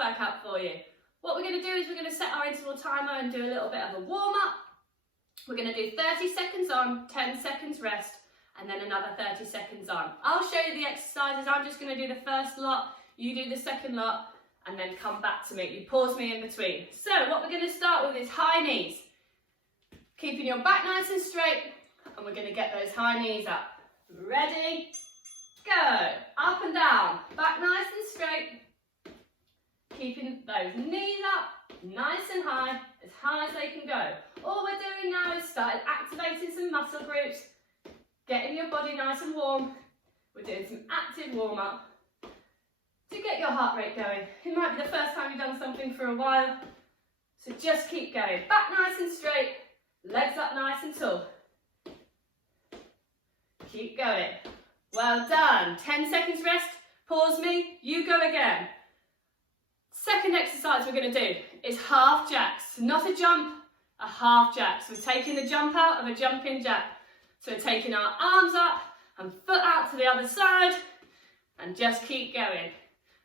workout for you. What we're going to do is we're going to set our interval timer and do a little bit of a warm-up. We're going to do 30 seconds on, 10 seconds rest, and then another 30 seconds on. I'll show you the exercises. I'm just going to do the first lot, you do the second lot, and then come back to me. You pause me in between. So what we're going to start with is high knees. Keeping your back nice and straight, and we're going to get those high knees up. Ready? Go. Up and down. Back nice and straight. Keeping those knees up, nice and high as they can go. All we're doing now is start activating some muscle groups, getting your body nice and warm. We're doing some active warm-up to get your heart rate going. It might be the first time you've done something for a while, so just keep going. Back nice and straight, legs up nice and tall. Keep going. Well done. 10 seconds rest, pause me, you go again. Second exercise we're going to do is half jacks. Not a jump, a half jack. So we're taking the jump out of a jumping jack. So we're taking our arms up and foot out to the other side and just keep going.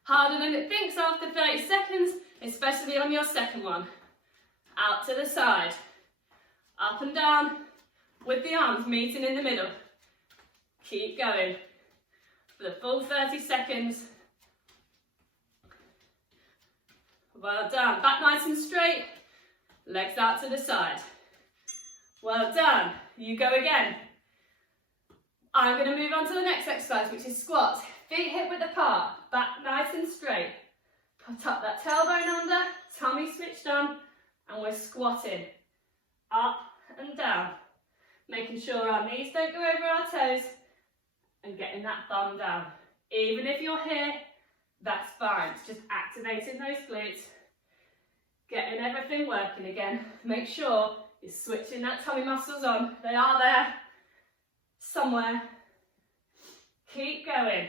Harder than it thinks after 30 seconds, especially on your second one. Out to the side. Up and down with the arms meeting in the middle. Keep going for the full 30 seconds. Well done. Back nice and straight. Legs out to the side. Well done. You go again. I'm going to move on to the next exercise, which is squats. Feet hip width apart. Back nice and straight. Tuck that tailbone under. Tummy switched on. And we're squatting. Up and down. Making sure our knees don't go over our toes. And getting that bum down. Even if you're here, that's fine. It's just activating those glutes. Getting everything working again. Make sure you're switching that tummy muscles on. They are there somewhere. Keep going.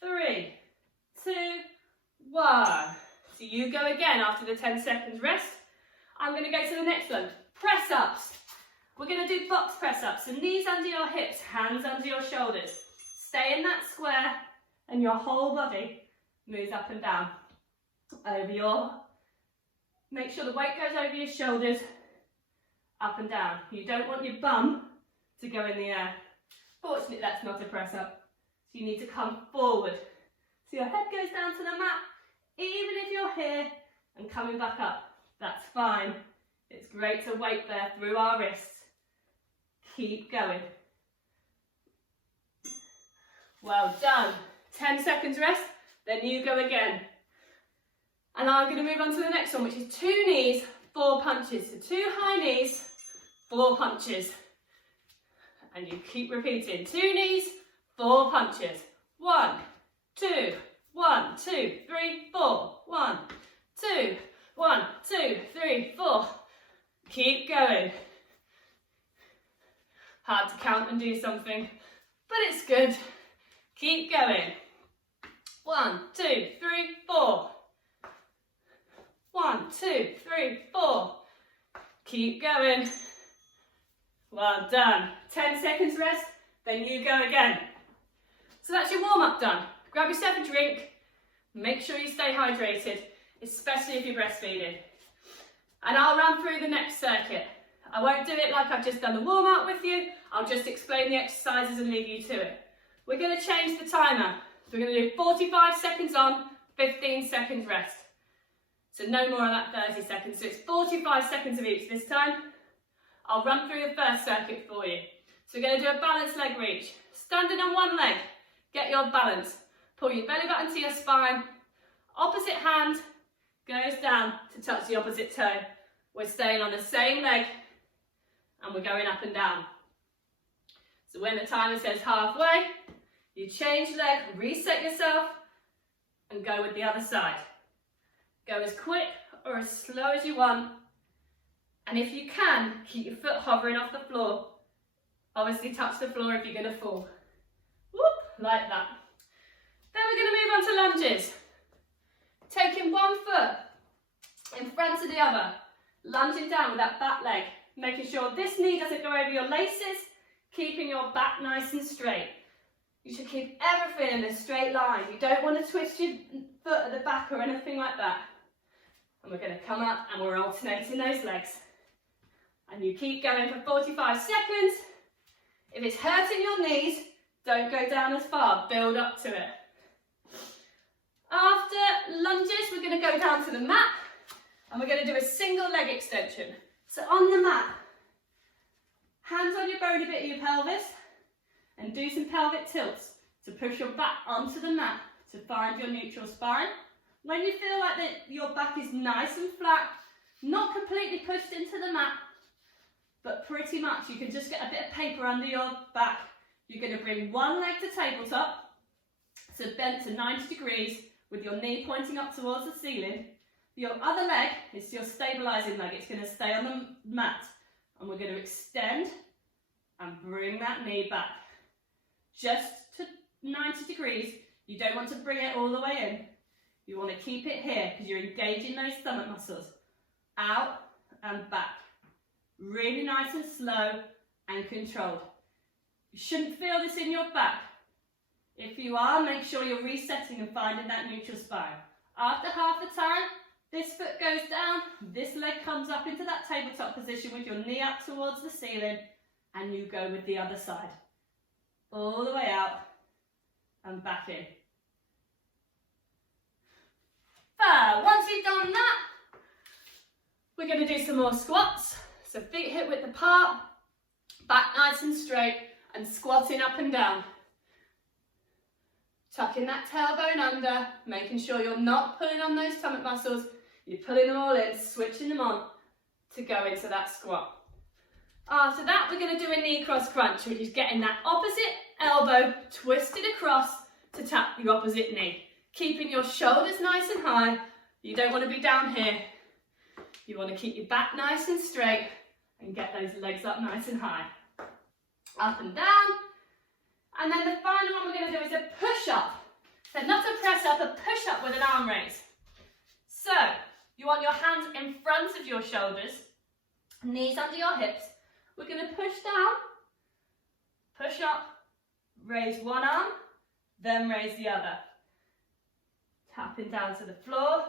3, 2, 1. So you go again after the 10 seconds rest. I'm going to go to the next one. Press ups. We're going to do box press ups. So knees under your hips, hands under your shoulders. Stay in that square and your whole body moves up and down. Make sure the weight goes over your shoulders, up and down. You don't want your bum to go in the air. Fortunately, that's not a press up. So you need to come forward. So your head goes down to the mat, even if you're here and coming back up. That's fine. It's great to weight there through our wrists. Keep going. Well done. 10 seconds rest, then you go again. And I'm going to move on to the next one, which is 2 knees, 4 punches. So 2 high knees, 4 punches. And you keep repeating. 2 knees, 4 punches. 1, 2, 1, 2, 3, 4. 1, 2, 1, 2, 3, 4. Keep going. Hard to count and do something, but it's good. Keep going. 1, 2, 3, 4. 1, 2, 3, 4. Keep going. Well done. 10 seconds rest, then you go again. So that's your warm-up done. Grab yourself a drink. Make sure you stay hydrated, especially if you're breastfeeding. And I'll run through the next circuit. I won't do it like I've just done the warm-up with you. I'll just explain the exercises and leave you to it. We're going to change the timer. So we're going to do 45 seconds on, 15 seconds rest. So no more of that 30 seconds. So it's 45 seconds of each this time. I'll run through the first circuit for you. So we're going to do a balanced leg reach. Standing on one leg, get your balance. Pull your belly button to your spine. Opposite hand goes down to touch the opposite toe. We're staying on the same leg and we're going up and down. So when the timer says halfway, you change leg, reset yourself and go with the other side. Go as quick or as slow as you want. And if you can, keep your foot hovering off the floor. Obviously touch the floor if you're going to fall. Whoop, like that. Then we're going to move on to lunges. Taking one foot in front of the other. Lunging down with that back leg. Making sure this knee doesn't go over your laces. Keeping your back nice and straight. You should keep everything in a straight line. You don't want to twist your foot at the back or anything like that. And we're going to come up and we're alternating those legs. And you keep going for 45 seconds. If it's hurting your knees, don't go down as far, build up to it. After lunges, we're going to go down to the mat and we're going to do a single leg extension. So on the mat, hands on your bony bit of your pelvis and do some pelvic tilts to push your back onto the mat to find your neutral spine. When you feel like that your back is nice and flat, not completely pushed into the mat, but pretty much you can just get a bit of paper under your back. You're going to bring one leg to tabletop, so bent to 90 degrees with your knee pointing up towards the ceiling. Your other leg is your stabilising leg. It's going to stay on the mat. And we're going to extend and bring that knee back just to 90 degrees. You don't want to bring it all the way in. You want to keep it here because you're engaging those stomach muscles. Out and back. Really nice and slow and controlled. You shouldn't feel this in your back. If you are, make sure you're resetting and finding that neutral spine. After half the time, this foot goes down, this leg comes up into that tabletop position with your knee up towards the ceiling, and you go with the other side. All the way out and back in. Once you've done that, we're going to do some more squats. So feet hip width apart, back nice and straight, and squatting up and down. Tucking that tailbone under, making sure you're not pulling on those stomach muscles. You're pulling them all in, switching them on to go into that squat. After that, we're going to do a knee cross crunch, which is getting that opposite elbow twisted across to tap your opposite knee. Keeping your shoulders nice and high. You don't want to be down here. You want to keep your back nice and straight and get those legs up nice and high. Up and down. And then the final one we're going to do is a push-up. So not a press-up, a push-up with an arm raise. So you want your hands in front of your shoulders, knees under your hips. We're going to push down, push up, raise one arm, then raise the other. Tapping down to the floor,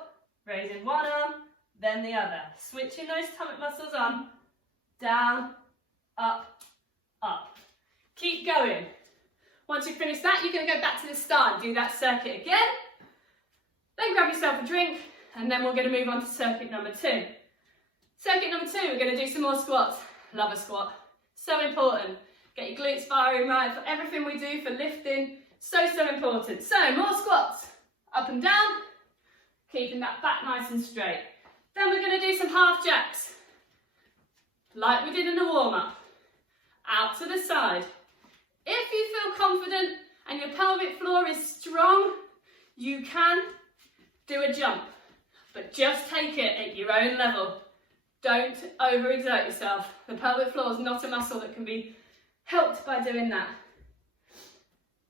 raising one arm, then the other. Switching those stomach muscles on, down, up, up. Keep going. Once you finish that, you're going to go back to the start and do that circuit again. Then grab yourself a drink, and then we're going to move on to circuit number 2. Circuit number 2, we're going to do some more squats. Love a squat. So important. Get your glutes firing right for everything we do for lifting. So important. So, more squats. Up and down. Keeping that back nice and straight. Then we're going to do some half jacks. Like we did in the warm-up. Out to the side. If you feel confident and your pelvic floor is strong, you can do a jump. But just take it at your own level. Don't overexert yourself. The pelvic floor is not a muscle that can be helped by doing that.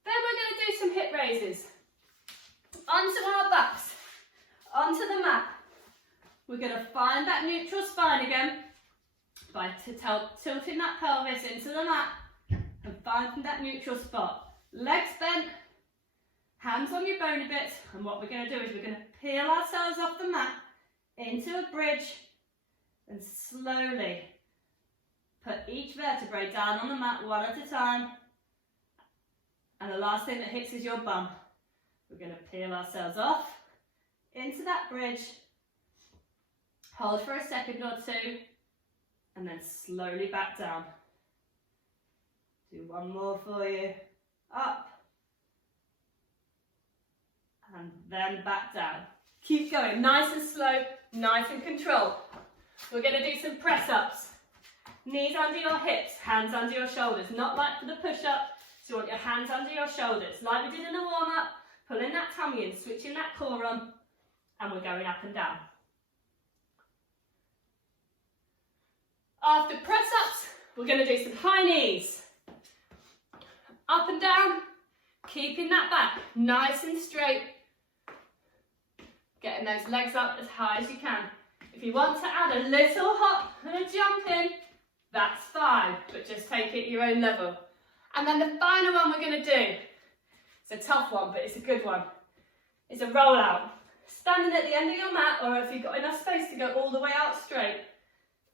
Then we're going to do some hip raises. Onto our backs, onto the mat. We're going to find that neutral spine again by tilting that pelvis into the mat and finding that neutral spot. Legs bent, hands on your bony bits, and what we're going to do is we're going to peel ourselves off the mat into a bridge and slowly put each vertebrae down on the mat one at a time. And the last thing that hits is your bum. We're going to peel ourselves off into that bridge, hold for a second or two, and then slowly back down. Do one more for you. Up. And then back down. Keep going, nice and slow, nice and controlled. We're going to do some press-ups. Knees under your hips, hands under your shoulders. Not like for the push-up, so you want your hands under your shoulders. Like we did in the warm-up, pulling that tummy in, switching that core on, and we're going up and down. After press-ups, we're going to do some high knees. Up and down, keeping that back nice and straight. Getting those legs up as high as you can. If you want to add a little hop and a jump in, that's fine, but just take it at your own level. And then the final one we're going to do, it's a tough one, but it's a good one. It's a roll out. Standing at the end of your mat, or if you've got enough space to go all the way out straight.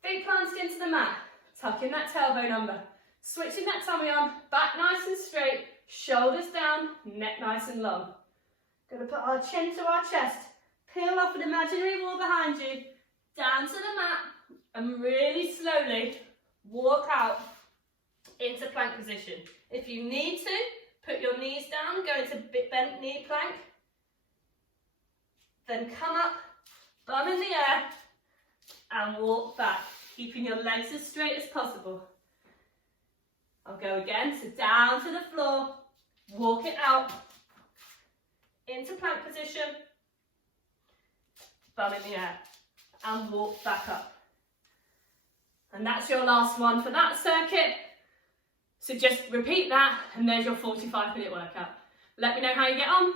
Feet planted into the mat, tucking that tailbone under. Switching that tummy arm, back nice and straight, shoulders down, neck nice and long. Going to put our chin to our chest, peel off an imaginary wall behind you, down to the mat, and really slowly walk out into plank position. If you need to, put your knees down, go into bent knee plank, then come up, bum in the air, and walk back, keeping your legs as straight as possible. I'll go again, so down to the floor, walk it out, into plank position, bum in the air, and walk back up. And that's your last one for that circuit. So just repeat that, and there's your 45-minute workout. Let me know how you get on.